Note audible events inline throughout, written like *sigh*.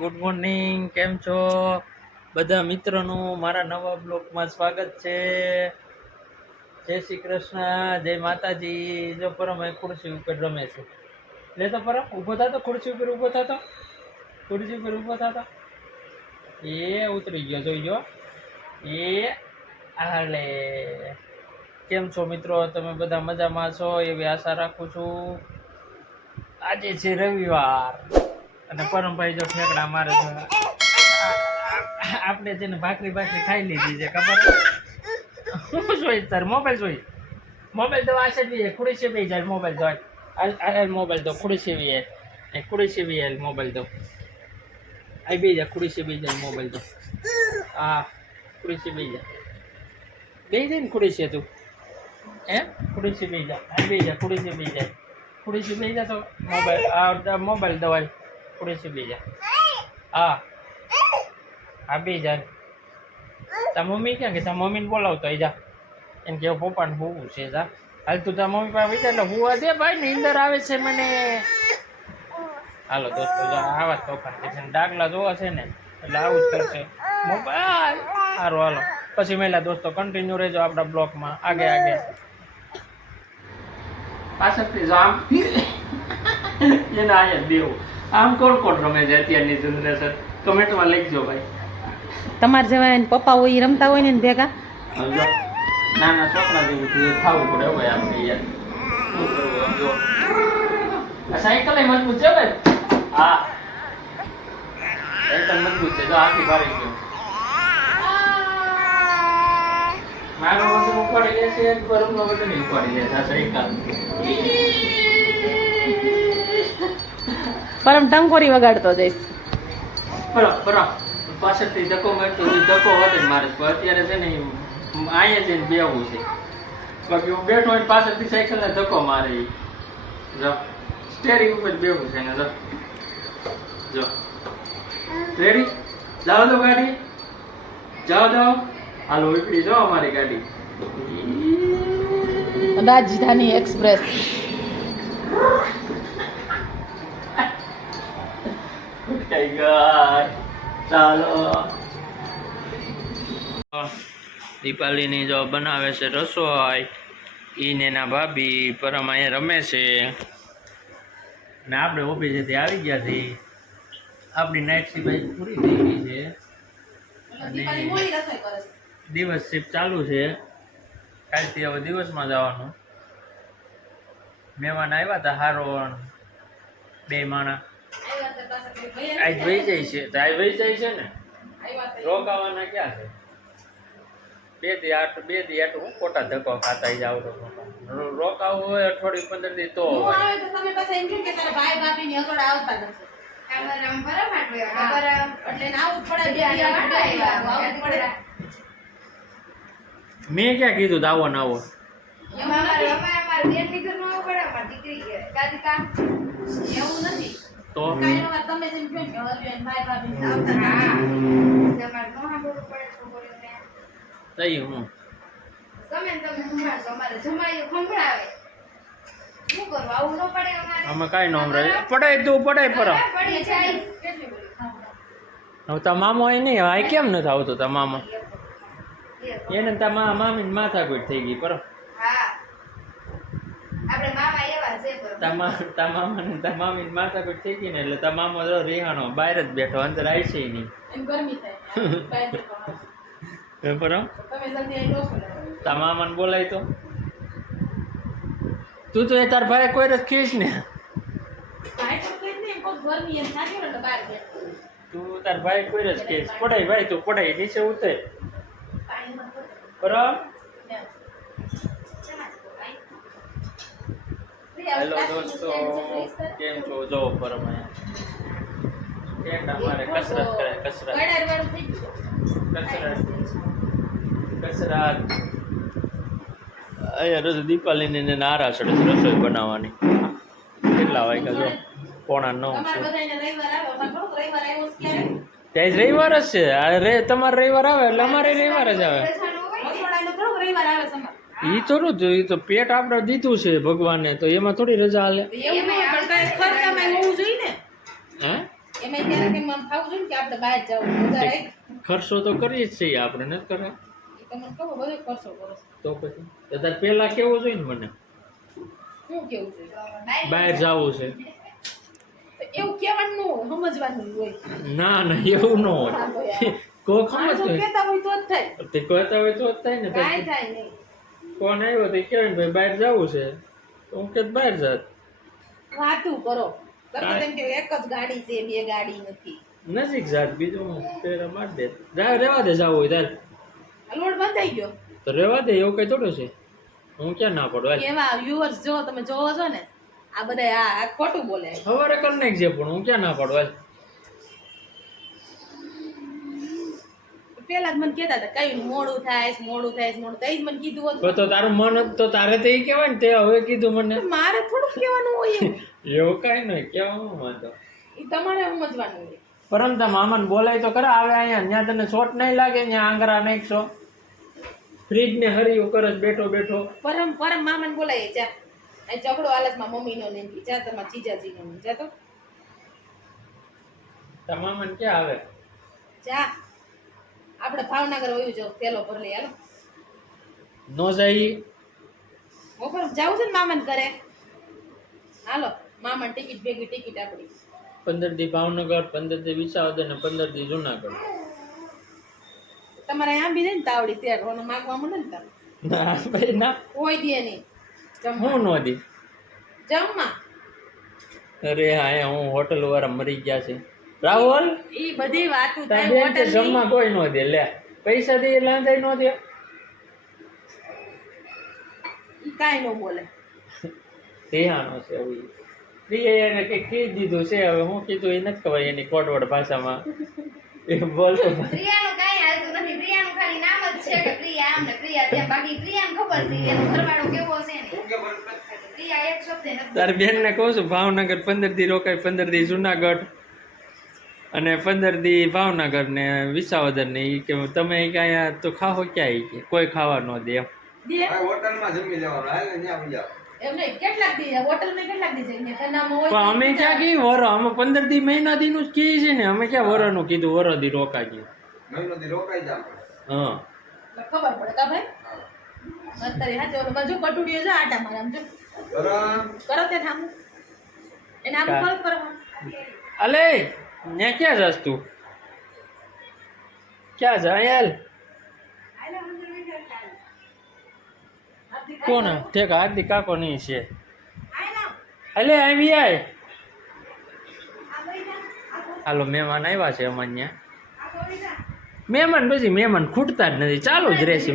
Good morning, કેમ છો? બધા મિત્રોનું મારા નવા બ્લોગમાં સ્વાગત છે. જય શ્રી કૃષ્ણ, જય માતાજી. જો પરમ એ ખુરશી ઉપર રમે છે. લે તો પરમ, ઊભો થતો ખુરશી ઉપર ઊભો થતો ખુરશી ઉપર ઊભો થતો એ ઉતરી ગયો, જોઈ ગયો. એ હાલે કેમ છો મિત્રો? તમે બધા મજામાં છો? એવી આશા રાખું છું. આજે છે રવિવાર. અને પરમભાઈ જો ઠેકડા મારે આ- આપણે તેને ભાખરી ભાખરી ખાઈ લીધી છે, ખબર હું જોઈ તાર, મોબાઈલ જોઈ મોબાઈલ તો આ છે ખુડી સેવી જાય મોબાઈલ તો આ મોબાઈલ તો ખુડી સેવી એ ખુડી સેવી મોબાઈલ તો. આ બે જાય ખુડી સેવી જાય મોબાઈલ તો. હા ખુડી સેવી જાય. બે જાય ને ખુડી છે તું. એમ ખુડી સેવી જાય. આ બે જાય ખુડી સેવી જાય. ખુડી સેવી જાય તો મોબાઈલ મોબાઈલ દવાઈ ખુડી છે બે હા? હા. બે જાય તાર મમ્મી ક્યાં કે તાર મમ્મીને બોલાવતો અહીં જા. એને કે પપ્પાને હોવું છે જા. હાલ તું તાર મમ્મી પાસે વિચાર એટલે હુવા દે ભાઈ નીંદર આવે છે મને. હાલો દોસ્તો જા આવા જ તોફાન છે. ને ડાગલા જોવા છે ને એટલે આવું જ કરશે. મોબાઈલ. સારું હાલો. પછી મેલા દોસ્તો કન્ટિન્યુ રહેજો આપણા બ્લોકમાં. આગે આગે. પાછળથી જો આમ *laughs* એને આયા દેવું આમ કોણ કોણ રમે છે અત્યારની જનરેશન કમેન્ટમાં લખજો ભાઈ. તમારે જેવા પપ્પા હોય રમતા હોય ને ભેગા? નાના છોકરા જેવું ખાવું પડે ભાઈ આપણે યાર. સાયકલ મજબૂત છે ભાઈ? હા. સાયકલ મજબૂત છે. જો આખી ભારી ગયો. મારો વજન ઉપાડી લેશે પરમનો વજન ઉપાડી લેશે આ સાયકલ પરમ ટંકોરી વગાડતો જઈશ. બરો બરો પાછળથી ધક્કો મળતો ધક્કો વધે મારે પણ અત્યારે છે ને અહીંયા જઈને બેવું છે. બાકી હું બેઠો હોય પાછળથી સાયકલને ધક્કો મારે જો સ્ટેરિંગ ઉપર બેવું છે ને જો. જો. રેડી જાઓ દો ગાડી. જાઓ જાઓ. હાલો ઉપડી જાઓ અમારી ગાડી. રાજધાની એક્સપ્રેસ. ગઈ ચાલો. દીપાલીની જો બનાવે છે રસોઈ ઈને એના ભાભી પરમ અહીંયા રમે છે. ને આપણે ઓફિસેથી આવી ગયા છીએ. આપણી નાઇટ શિફ્ટ પૂરી થઈ ગઈ છે. અને દિવસ શિફ્ટ ચાલુ છે. કાલથી હવે દિવસમાં જવાનું. મહેમાન આવ્યા હતા હારો બે માણા. આજ વહી જાય છે. તો આજ વહી જાય છે ને? રોકાવાના ક્યાં છે? બે દી આઠ બે દી આઠ હું ખોટા ધક્કો ખાતા જ આવતો રોકાવું હોય અઠવાડિયું પંદર દી તો મેં ક્યાં કીધું દાવો ના આવો? તો તઈ હું. અમે કાંઈ ન હમણાં પડાય તું પડાય પર. હવે તમામો મામો અહીં નહીં આ કેમ નથી આવતો તમામો એને તા મા મામી માથાકૂટ થઈ ગઈ પર. તા તમામ તા તમામ ને તા મામી માથાકૂટ થઈ ને એટલે તમામ મામો રેહાણો બહાર જ બેઠો અંદર આવી છે નહીં એ *laughs* પર તા મામાને બોલાય તો. તું તો એ તાર ભાઈ કોઈ રસ ખીશ ને તું તાર ભાઈ કોઈ રસ ખીશ પડાય ભાઈ તું પડાય નીચે ઉતરે. બરાબર હેલો દોસ્તો. કેમ છો? જો પરમ તમારે કસરત કરે કસરત. કસરત. કસરત. અહીંયા રોજ દીપાલીને ને નારા ચડે છે રસોઈ બનાવવાની. કેટલા વાગ્યા જો? પોણા નવ ત્યાં જ રવિવાર જ છે. રે તમારે રવિવાર આવે એટલે અમારે રવિવાર જ આવે. એ તો જ એ તો પેટ આપણે દીધું છે ભગવાને તો એમાં થોડી રજા હાલે. ને ને ખર્ચો તો કરીએ જ છીએ આપણે કરશો કરો તો પછી? અત્યારે પેલા કેવું જોઈએ ને મને? શું કેવું જોઈએ બહાર જવું છે. એવું કહેવાનું સમજવાનું હોય. ના ના એવું ન હોય. કોઈ ખમત કહેતા હોય તો જ થાય. તે કહેતા હોય તો જ થાય ને કાંઈ થાય નહીં. ફોન આવ્યો તો કહેવાય ને ભાઈ બહાર જવું છે. તો હું કે બહાર જાત. વાતું કરો. કરતા કે એક જ ગાડી છે બે ગાડી નથી. નજીક જાત બીજું પેલા માર દે. જા રેવા દે જાવું હોય તાર. લોડ બંધાઈ ગયો. તો રેવા દે એવું કઈ થોડું છે. હું ક્યાં ના પડું હાલ. એવા વ્યુઅર્સ જો તમે જોવો છો ને આ બધા આ ખોટું બોલે. સવારે કર નાખજે પણ હું ક્યાં ના પડું પેલા જ મને કહેતા હતા કઈ મોડું થાય મોડું થાય મોડું થાય. જ મને કીધું હતું. તો તારું મન તો તારે તો એ કહેવાય ને તે હવે કીધું મને. મારે થોડું કહેવાનું હોય એવું એવું કાંઈ નહીં કહેવાનું વાંધો. એ તમારે સમજવાનું હોય. પરમ તા મામાને બોલાય તો ખરા આવે અહીંયા ત્યાં તને શોટ નહીં લાગે ત્યાં આંગરા નાખશો ફ્રીજ ને હરી ઉપર જ બેઠો બેઠો. પરમ પરમ મામાને બોલાય જા. આ ઝઘડો આલસમાં મમ્મીનો ને કે, જા તમાર જીજાજીનો ને જા તો. તા મામાને ક્યાં આવે? જા. આપણે ભાવનગર વયું જાવ પેલો લઈ હાલો. નો જઈ હું પણ જાવું છે ને મામાને ઘરે? હાલો મામાને ટિકિટ ભેગી ટિકિટ આપડી પંદર દી ભાવનગર પંદર દી વિસાવદર ને પંદર દી જુનાગઢ. તમારે આમ બી ને તાવડી તેર ઓને માગવા મળે ને તમે ના ભાઈ ના. કોઈ દે નહીં. હું નો દી? જમવા. અરે હા હું હોટલ વાળા મરી ગયા છે. રાહુલ? ઈ બધી વાતું થાય બેન જમવા કોઈ નો દે લે. પૈસા દે લાંદાઈ નો દે. ઈ કાંઈ ન બોલે. તેહાનો છે હવે પ્રિય એને કે કી દીધું છે હવે હું કીધું એ નથી ખબર એની કોટવડ ભાષામાં. એ બોલતો પ્રિયાનું કાંઈ હાલતું નથી. પ્રિયાનું ખાલી નામ જ છે કે પ્રિયા આમ ને પ્રિયા ત્યાં બાકી પ્રિયાને ખબર છે એનો ઘરવાળો કેવો છે ને. પ્રિયા એક શબ્દ નથી તાર બેન ને કહું છું ભાવનગર પંદર દી રોકાય પંદર દી જુનાગઢ. અને પંદર દી ભાવનગર ને વિસાવદર ને કે તમે ક્યાં અહીંયા તો ખાઓ ક્યાં કે કોઈ ખાવા ન દે અમે ક્યાં કી વરો અમે પંદર દી મહિના દી નું કહીએ છીએ ને. અમે ક્યાં વરોનું કીધું? વરો દી રોકા ગયું મહિનો દી હા. ખબર પડે કા ભાઈ? અત્યારે હા જો બાજુ કટુડીઓ જો આટા મારે આમ જો. કરો તે થામ એને આમ કા- ફરક અલે! ત્યાં ક્યાં જાસ તું? ક્યાં જા યાર કોણ? ઠેક હાર્દિક કાકો નહીં છે. અલે આવી આય. હાલો, મહેમાન આવ્યા છે અમારે ત્યાં મહેમાન પછી મહેમાન ખૂટતા જ નથી, ચાલુ જ રહેશે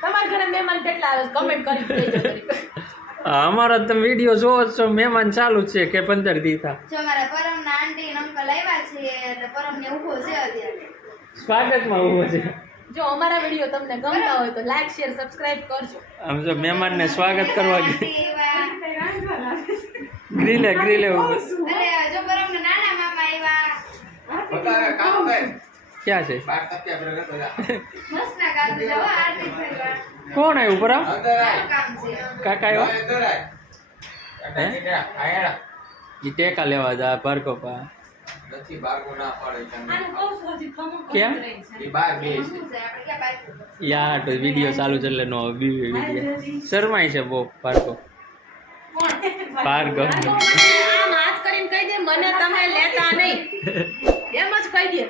તમારા ઘરે મહેમાન કેટલા આવે કમેન્ટ કરી. અમારો તમે વીડિયો જોવો છો મહેમાન ચાલુ જ છે કે પંદર દીધા જો મારા આંટી અંકલ આવ્યા છે એટલે પરમને ઊભો છે અત્યારે. સ્વાગતમાં ઊભો છે. જો અમારા વીડિયો તમને ગમતા હોય તો લાઈક શેર સબસ્ક્રાઇબ કરજો. આમ જો મહેમાનને સ્વાગત કરવા ગ્રીલે ગ્રીલે ઊભો અરે જો પરમ નાના મામા આવ્યા. કામ થાય. ક્યાં છે. કોણ આવ્યું છે. કાકા આવ્યો. ઈ ટેકા લેવા જા ભાર્ગવ પા. કેમ? યાર તો વીડિયો ચાલુ છે એટલે નો વીડિયો શરમાય છે બહુ ભાર્ગવ. ભાર્ગવ. કરીને કહી દે મને તમે લેતા નહીં. *laughs* એમ જ કહી દે.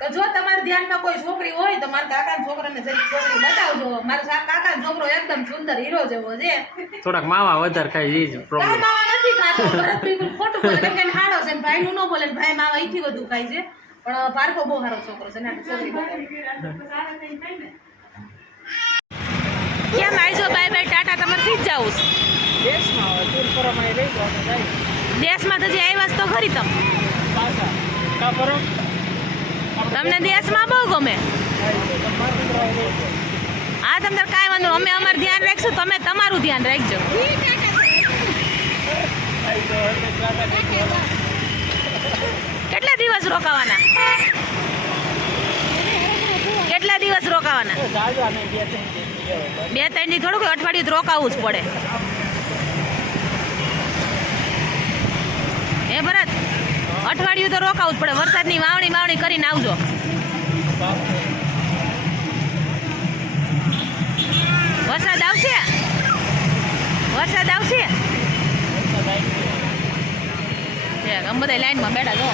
તો જો તમારા ધ્યાનમાં કોઈ છોકરી હોય તો મારા કાકાના છોકરાને જરી છોકરી બતાવજો. મારા કાકાનો છોકરો એકદમ સુંદર હીરો જેવો છે. થોડાક માવા વધારે ખાય એ જ પ્રોબ્લેમ માવા નથી ખાતો ભરત બિલકુલ ખોટું બોલે. કેમ કે હાડો છે ને ભાઈનું ન બોલે ભાઈ માવા ઈથી વધુ ખાય છે. પણ પારકો બહુ સારો છોકરો છે ને છોકરી કેમ આવજો બાય બાય ટાટા તમારે સીધ જાવું છે? દેશમાં દેશમાં તો જે આવ્યા છો તો ખરી તમે. તમને દેશમાં બહુ ગમે? હા તમને કાંઈ વાંધો. અમે અમારું ધ્યાન રાખશું. તમે તમારું ધ્યાન રાખજો. કેટલા દિવસ રોકાવાના? કેટલા દિવસ રોકાવાના? બે ત્રણ દી થોડુંક અઠવાડિયું રોકાવું જ પડે. અઠવાડિયું તો રોકાવું જ પડે. વરસાદની વાવણી વાવણી કરીને આવજો. વરસાદ આવશે? વરસાદ આવશે? અમે બધા લાઈનમાં બેઠા જો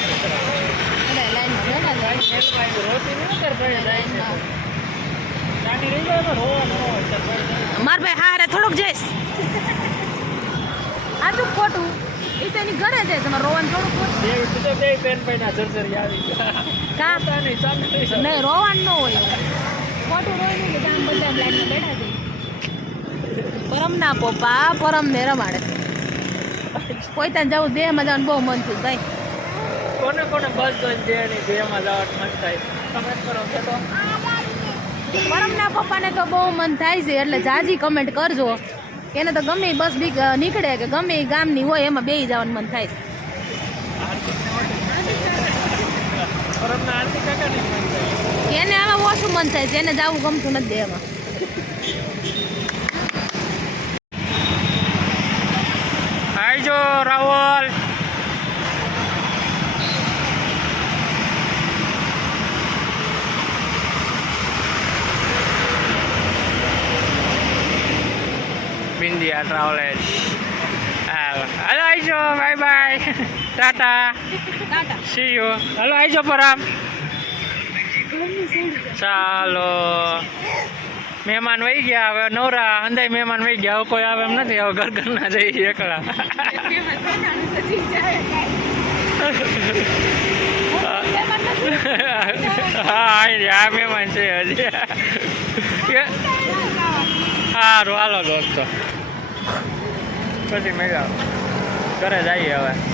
બધા લાઈનમાં બેઠા. માર ભાઈ હારે થોડુંક જઈશ. આ તો ખોટું. એ તો એની ઘરે જાય તમારે રોવાનું થોડું બે બેન ભાઈના જર્જરી આવી કા. નહીં રોવાનું ન હોય. ખોટું રોય નહીં કે આમ બધા લાઈનમાં બેઠા છે. પરમ ના પપ્પા પરમ ને રમાડે. કોઈ ત્યાં જવું દેહમાં જવાનું બહુ મન થયું ભાઈ. કોને કોને બસ જોઈને એની જેમાં જવાનું મન થાય. તમે કરો કે તો પરમના પપ્પાને તો બહુ મન થાય છે એટલે જાજી કમેન્ટ કરજો. એને તો ગમે એ બસ બી નીકળે કે ગમે એ ગામની હોય, એમાં બેસી જવાનું મન થાય. એને આમાં ઓછું મન થાય છે એને જવું ગમતું નથી દેહમાં આવજો રાહુલ બિંદિયા ટ્રાવેલેજ હાલો હાલો આવજો bye bye tata tata see you હાલો આવજો પરામ ચાલો મહેમાન વહી ગયા હવે નવરા અંદાય મહેમાન વહી ગયા હવે કોઈ આવે એમ નથી હવે ઘર ઘરના જઈએ એકલા હા અહીં આ મહેમાન છે હજી કે- સારું હાલો દોસ્તો પછી મેળા ઘરે જઈએ હવે.